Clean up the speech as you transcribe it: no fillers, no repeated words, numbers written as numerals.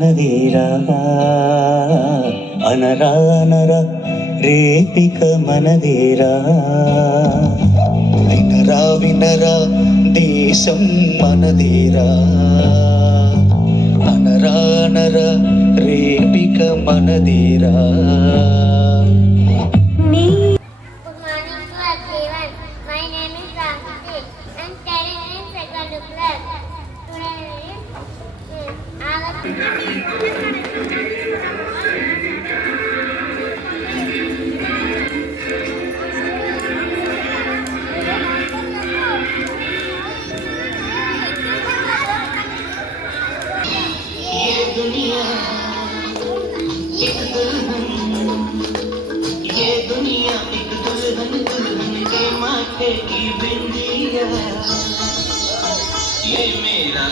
మనదేరా అనరా అనరా రేపిక మనదేరా వినరా వినరా దేశం మనదేరా అనరా అనరా రేపిక మనదేరా. Good morning to everyone. My name is Ramsey. I'm studying in second class. Today is August. ये दुनिया एक दुल्हन दुल्हन के माथे की बिंदिया ये मेरा